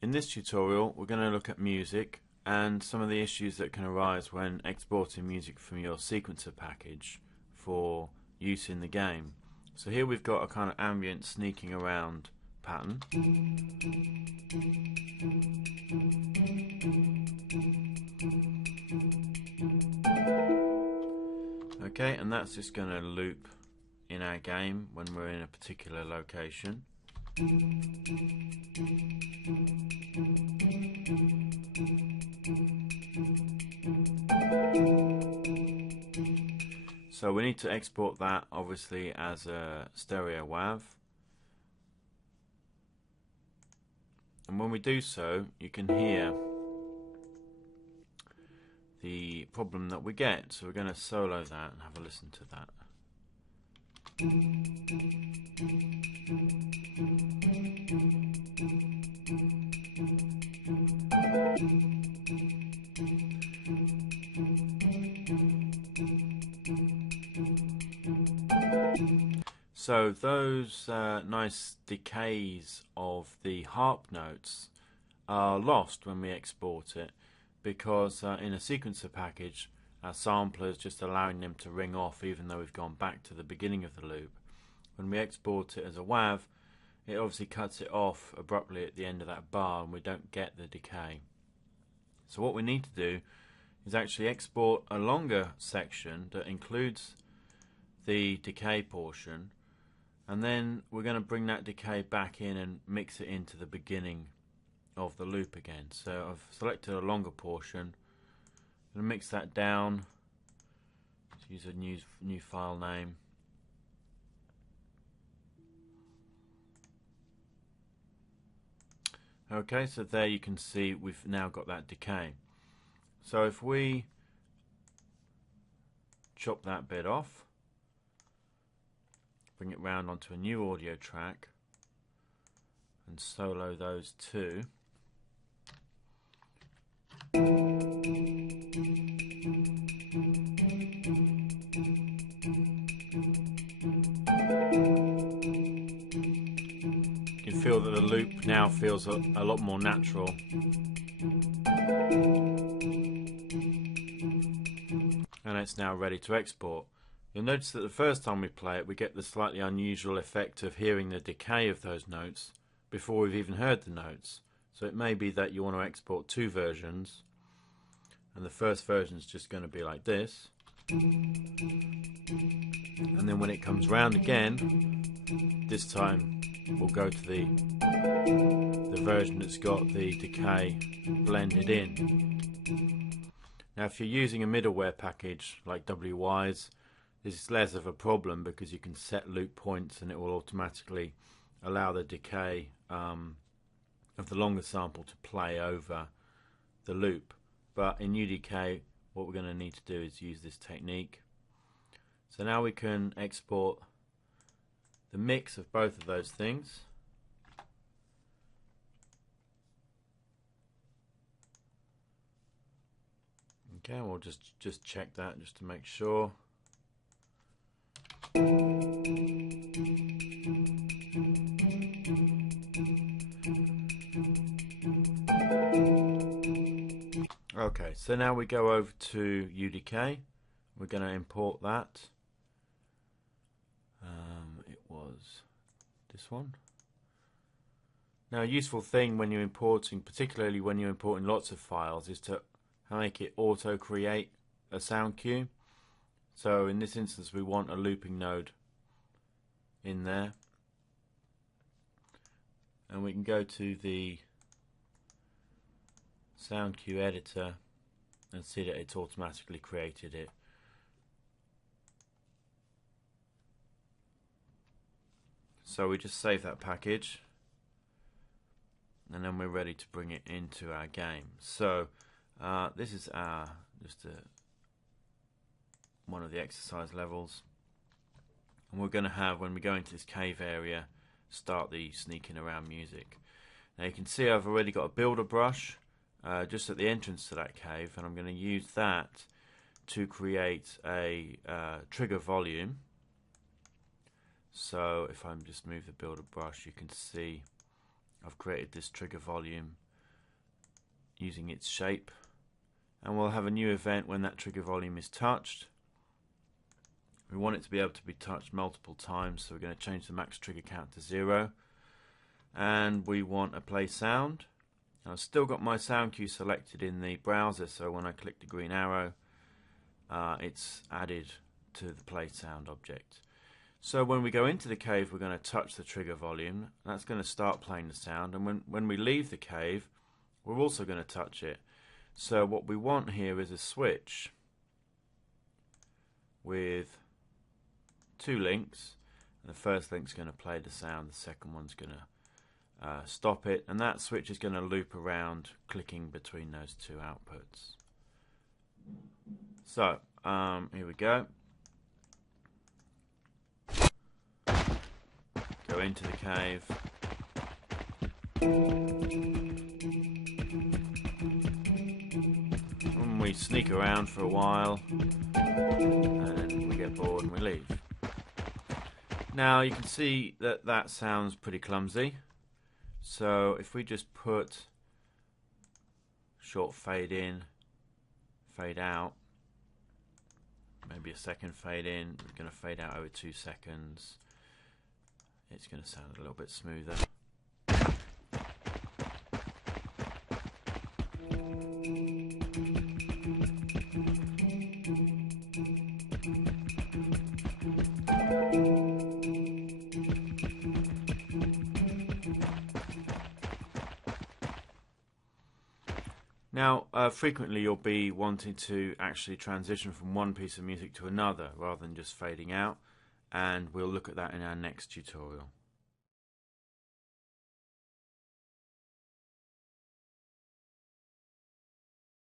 In this tutorial we're going to look at music and some of the issues that can arise when exporting music from your sequencer package for use in the game. So here we've got a kind of ambient sneaking around pattern. Okay, and that's just going to loop in our game when we're in a particular location. So we need to export that obviously as a stereo WAV, and when we do so you can hear the problem that we get. So we're going to solo that and have a listen to that. So those nice decays of the harp notes are lost when we export it, because in a sequencer package our sampler is just allowing them to ring off even though we've gone back to the beginning of the loop. When we export it as a WAV, it obviously cuts it off abruptly at the end of that bar and we don't get the decay. So what we need to do is actually export a longer section that includes the decay portion, and then we're going to bring that decay back in and mix it into the beginning of the loop again. So I've selected a longer portion. I'm going to mix that down. Let's use a new file name. Okay, so there you can see we've now got that decay. So if we chop that bit off, bring it round onto a new audio track and solo those two. You can feel that the loop now feels a lot more natural. And it's now ready to export. You'll notice that the first time we play it we get the slightly unusual effect of hearing the decay of those notes before we've even heard the notes. So it may be that you want to export two versions, and the first version is just going to be like this, and then when it comes round again, this time we'll go to the version that's got the decay blended in. Now if you're using a middleware package like WWise, this is less of a problem because you can set loop points and it will automatically allow the decay of the longer sample to play over the loop. But in UDK what we're going to need to do is use this technique. So now we can export the mix of both of those things. Okay, we'll just check that just to make sure. Okay, so now we go over to UDK. We're going to import that. It was this one. Now a useful thing when you're importing, particularly when you're importing lots of files, is to make it auto create a sound cue. So in this instance we want a looping node in there, and we can go to the sound cue editor and see that it's automatically created it. So we just save that package and then we're ready to bring it into our game. So this is our one of the exercise levels, and we're going to have, when we go into this cave area, start the sneaking around music. Now you can see I've already got a builder brush just at the entrance to that cave, and I'm going to use that to create a trigger volume. So if I just move the builder brush, you can see I've created this trigger volume using its shape, and we'll have a new event when that trigger volume is touched. We want it to be able to be touched multiple times, so we're going to change the max trigger count to 0, and we want a play sound. I've still got my sound cue selected in the browser, so when I click the green arrow, it's added to the play sound object. So when we go into the cave, we're going to touch the trigger volume. That's going to start playing the sound, and when we leave the cave, we're also going to touch it. So what we want here is a switch with 2 links, and the first link's going to play the sound, the second one's going to stop it, and that switch is going to loop around, clicking between those 2 outputs. So here we go. Go into the cave. And we sneak around for a while, and then we get bored and we leave. Now you can see that that sounds pretty clumsy. So if we just put short fade in, fade out, maybe a second fade in, we're going to fade out over 2 seconds. It's going to sound a little bit smoother. Now, frequently you'll be wanting to actually transition from one piece of music to another rather than just fading out, and we'll look at that in our next tutorial.